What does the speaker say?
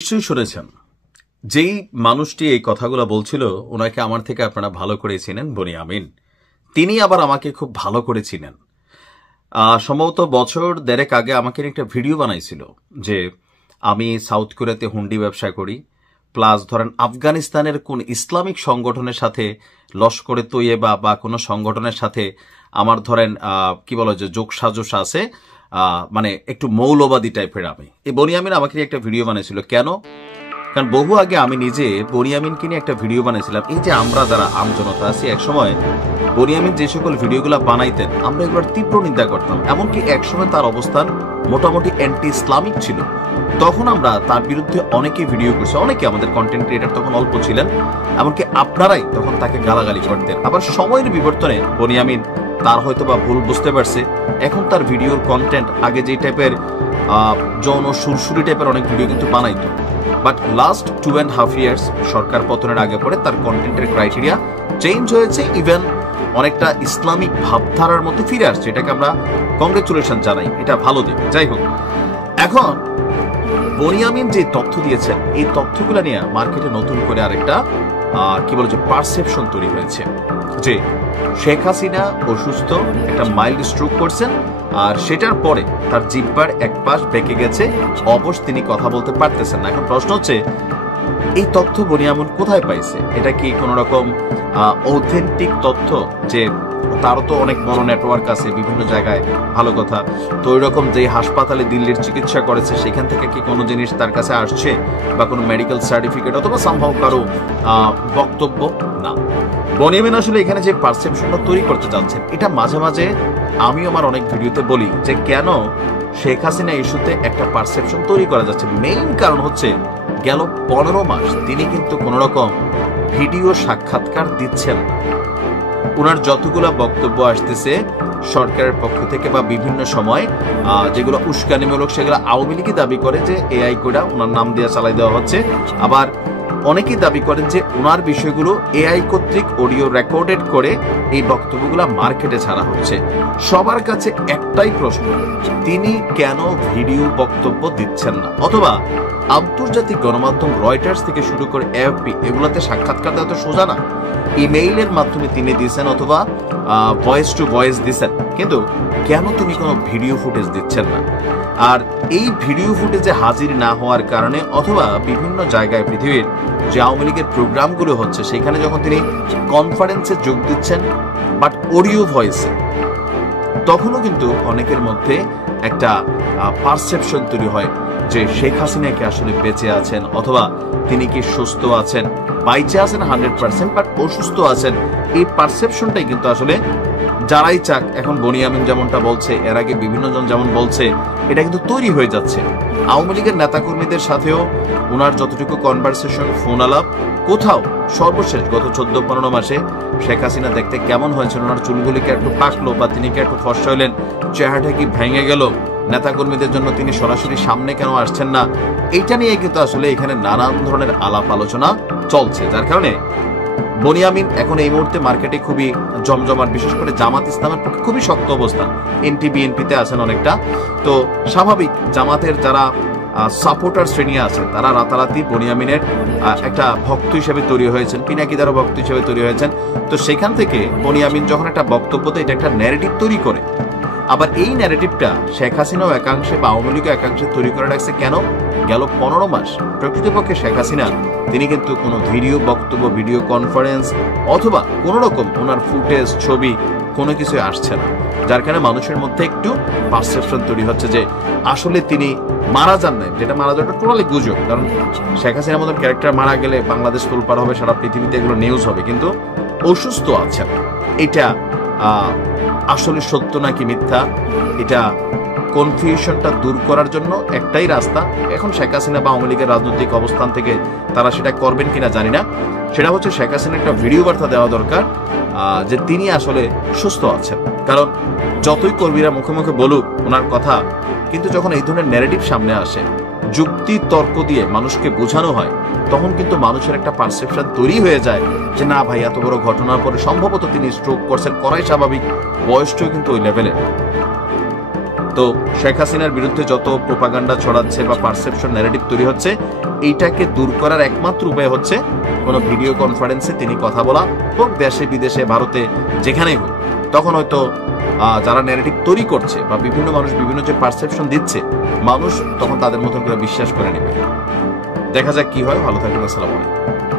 নিশ্চয়ই শুনেছেন যেই মানুষটি এই কথাগুলো বলছিল ওনাকে আমার থেকে আপনারা ভালো করে চিনেন বনিয়ামিন। তিনি আবার আমাকে খুব ভালো করে চিনেন। সম্ভবত বছর দেড়েক আগে আমাকে একটা ভিডিও বানাইছিল যে আমি সাউথ কোরিয়াতে হুন্ডি ব্যবসা করি, প্লাস ধরেন আফগানিস্তানের কোন ইসলামিক সংগঠনের সাথে লস্করে তৈয়বা বা কোনো সংগঠনের সাথে আমার ধরেন কি বলা যে যোগসাজশ আছে, মানে একটু মৌলবাদী টাইপের। আমি এই বনিয়ামিন আমাকে নিয়ে একটা ভিডিও বানিয়েছিল। কেন? কারণ বহু আগে আমি নিজে বনিয়ামিনকে নিয়ে একটা ভিডিও বানিয়েছিলাম। এই যে আমরা যারা আমজনতা আছি, একসময় বনিয়ামিন যে সকল ভিডিওগুলো বানাইতেন আমরা এগুলোর তীব্র নিন্দা করতাম। এমনকি একসময় তার অবস্থান মোটামুটি অ্যান্টি ইসলামিক ছিল। তখন আমরা তার বিরুদ্ধে অনেকে ভিডিও করছি, অনেকে আমাদের কন্টেন্ট ক্রিয়েটার তখন অল্প ছিলেন, এমনকি আপনারাই তখন তাকে গালাগালি করতেন। আবার সময়ের বিবর্তনে বনিয়ামিন তার হয়তো বা ভুল বুঝতে পারছে। এখন তার ভিডিওর কন্টেন্ট আগে যে টাইপের যৌন সুরসুরি টাইপের অনেক ভিডিও কিন্তু বানাইতো, বাট লাস্ট 2.5 years সরকার পতনের আগে পরে তার কন্টেন্টের ক্রাইটেরিয়া চেঞ্জ হয়েছে, ইভেন অনেকটা ইসলামিক ভাবধারার মধ্যে ফিরে আসছে। এটাকে আমরা কংগ্রেচুলেশন জানাই, এটা ভালো দিক। যাই হোক, এখন বনিয়ামিন যে তথ্য দিয়েছেন এই তথ্যগুলো নিয়ে মার্কেটে নতুন করে আরেকটা কি বলে যে পারসেপশন তৈরি হয়েছে যে শেখ হাসিনা অসুস্থ, একটা মাইল্ড স্ট্রোক করছেন, আর সেটার পরে তার জিহ্বার এক পাশ বেঁকে গেছে, অবশ তিনি কথা বলতে পারতেছেন না। এখন প্রশ্ন হচ্ছে এই তথ্য বনিয়ামিন কোথায় পাইছে? এটা কি কোন রকম অথেন্টিক তথ্য? যে তারও তো অনেক বড় নেটওয়ার্ক আছে বিভিন্ন জায়গায়, ভালো কথা। তো ওই রকম যে হাসপাতালে দিল্লির চিকিৎসা করেছে সেখান থেকে কি কোনো জিনিস তার কাছে আসছে, বা কোনো মেডিকেল সার্টিফিকেট অথবা সামহাও কারো বক্তব্য? না, বনিয়ামিন আসলে এখানে যে পারসেপশনটা তৈরি করতে চাচ্ছেন, এটা মাঝে মাঝে আমি আমার অনেক ভিডিওতে বলি যে কেন শেখ হাসিনা ইস্যুতে একটা পারসেপশন তৈরি করা যাচ্ছে। মেইন কারণ হচ্ছে গেল 15 মাস তিনি কিন্তু কোন রকম ভিডিও সাক্ষাৎকার দিচ্ছেন না। ওনার যতগুলা বক্তব্য আসতেছে সরকারের পক্ষ থেকে বা বিভিন্ন সময় যেগুলো উস্কানিমূলক, সেগুলো আওয়ামী লীগই দাবি করে যে এআই কোডা ওনার নাম দিয়ে চালাই দেওয়া হচ্ছে। আবার অনেকেই দাবি করেন যে ওনার বিষয়গুলো এআই কর্তৃক অডিও রেকর্ডেড করে এই বক্তব্যগুলো মার্কেটে ছাড়া হচ্ছে। সবার কাছে একটাই প্রশ্ন, তিনি কেন ভিডিও বক্তব্য দিচ্ছেন না? অথবা আন্তর্জাতিক গণমাধ্যম রয়টার্স থেকে শুরু করে এএফপি এগুলোতে সাক্ষাৎকার দেওয়া তো সোজা না। ইমেইলের মাধ্যমে তিনি দিয়েছেন অথবা ভয়েস টু ভয়েস দিচ্ছেন, কিন্তু কেন তিনি কোনো ভিডিও ফুটেজ দিচ্ছেন না? আর এই ভিডিও ফুটেজে হাজির না হওয়ার কারণে অথবা বিভিন্ন জায়গায় পৃথিবীর যে আওয়ামী লীগের প্রোগ্রামগুলো হচ্ছে সেখানে যখন তিনি কনফারেন্সে যোগ দিচ্ছেন বাট অডিও ভয়েসে, তখনও কিন্তু অনেকের মধ্যে একটা পারসেপশন তৈরি হয় যে শেখ হাসিনা কি আসলে বেঁচে আছেন, অথবা তিনি কি সুস্থ আছেন। বাইচে আছেন 100%, বাট অসুস্থ আছেন। এই পারসেপশনটাই কিন্তু আসলে যারাই চাক, এখন বনিয়ামিন যেমনটা বলছে, এর আগে বিভিন্ন জন যেমন বলছে, এটা কিন্তু তৈরি হয়ে যাচ্ছে। আওয়ামী লীগের নেতাকর্মীদের সাথেও ওনার যতটুকু কনভারসেশন, ফোন আলাপ, কোথাও সর্বশেষ গত 14-15 মাসে শেখ হাসিনা দেখতে কেমন হয়েছিল, ওনার চুলগুলিকে একটু পাকলো বা তিনি কি একটু ফর্সা হইলেন, চেহারাটা কি ভেঙে গেল, নেতাকর্মীদের জন্য তিনি সরাসরি সামনে কেন আসছেন না, এইটা নিয়ে কিন্তু আসলে এখানে নানান ধরনের আলাপ আলোচনা চলছে। যার কারণে বনিয়ামিন এখন এই মুহূর্তে মার্কেটে খুবই জমজমাট, বিশেষ করে জামাত ইসলামের পক্ষে খুবই শক্ত অবস্থান। এনটি বিএনপিতে আছেন অনেকটা, তো স্বাভাবিক জামাতের যারা সাপোর্টার শ্রেণী আছে তারা রাতারাতি বনিয়ামিনের একটা ভক্ত হিসেবে তৈরি হয়েছেন, পিনাকিদারও ভক্ত হিসেবে তৈরি হয়েছেন। তো সেখান থেকে বনিয়ামিন যখন একটা বক্তব্য দেয়, এটা একটা ন্যারেটিভ তৈরি করে। আবার এই ন্যারেটিভটা শেখ হাসিনাও একাংশে বা আওয়ামী লীগও একাংশে তৈরি করে রাখছে। কেন? গেল 15 মাস প্রকৃতপক্ষে শেখ হাসিনা তিনি কিন্তু কোনো ভিডিও বক্তব্য, ভিডিও কনফারেন্স অথবা কোনো রকম ওনার ফুটেজ, ছবি কোনো কিছু আসছে না। যার কারণে মানুষের মধ্যে একটু পারসেপশন তৈরি হচ্ছে যে আসলে তিনি মারা যান নাই, যেটা মারা যাওয়াটা টোটালি গুজব। কারণ শেখ হাসিনার মতো ক্যারেক্টার মারা গেলে বাংলাদেশ তোলপাড় হবে, সারা পৃথিবীতে এগুলো নিউজ হবে, কিন্তু অসুস্থ আছেন, এটা আসলে সত্য নাকি মিথ্যা, এটা কনফিউশনটা দূর করার জন্য একটাই রাস্তা। এখন শেখ হাসিনা বা আওয়ামী লীগের রাজনৈতিক অবস্থান থেকে তারা সেটা করবেন কিনা জানি না, সেটা হচ্ছে শেখ হাসিনা একটা ভিডিও বার্তা দেওয়া দরকার যে তিনি আসলে সুস্থ আছেন। কারণ যতই কর্মীরা মুখে মুখে বলুক ওনার কথা, কিন্তু যখন এই ধরনের ন্যারেটিভ সামনে আসে, যুক্তি তর্ক দিয়ে মানুষকে বোঝানো হয়, তখন কিন্তু মানুষের একটা পারসেপশন তৈরি হয়ে যায় যে না ভাই, এত বড় ঘটনার পরে সম্ভবত তিনি স্ট্রোক করছেন, করাই স্বাভাবিক, বয়সটাও কিন্তু ওই লেভেলের। তো শেখ হাসিনার বিরুদ্ধে যত প্রোপাগান্ডা ছড়াচ্ছে বা পারসেপশন ন্যারেটিভ তৈরি হচ্ছে, এইটাকে দূর করার একমাত্র উপায় হচ্ছে কোনো ভিডিও কনফারেন্সে তিনি কথা বলা, হোক দেশে বিদেশে ভারতে যেখানেই হোক। তখন হয়তো যারা ন্যারেটিভ তৈরি করছে বা বিভিন্ন মানুষ বিভিন্ন যে পারসেপশন দিচ্ছে, মানুষ তখন তাদের মতন করে বিশ্বাস করে নেবে। দেখা যাক কি হয়। ভালো থাকবেন। আসসালামু আলাইকুম।